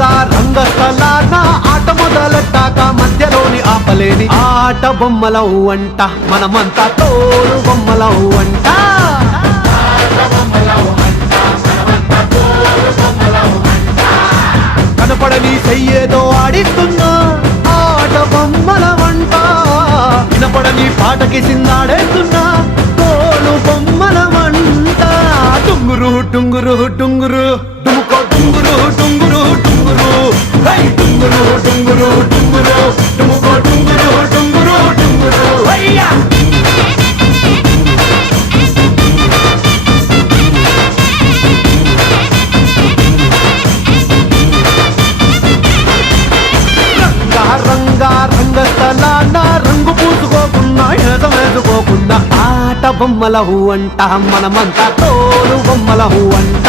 రంగా రంగస్థలాన ఆట మొదలెట్టాక మధ్యలోని ఆపలేని ఆట బొమ్మలవు అంట మనమంతా తోలు బొమ్మలవు అంట కనపడని చెయ్యేదో ఆడిస్తున్నా ఆట బొమ్మల వంట వినపడని పాటకి సిందాడేస్తున్నా తోలు బొమ్మల వంట టుంగురు టుంగురు టుంగురు డుముకో టుంగురు టుంగురు టుంగురు హై టుంగురు టుంగురు టుంగురు డుముకో టుంగురు టుంగురు టుంగురు హయ్యా రంగా రంగస్థలాన రంగు పూసుకోకుండా ఏదం వేసుకోకుండా ఆట బొమ్మలహు అంట మనమంతా తోలు బొమ్మలహు అంట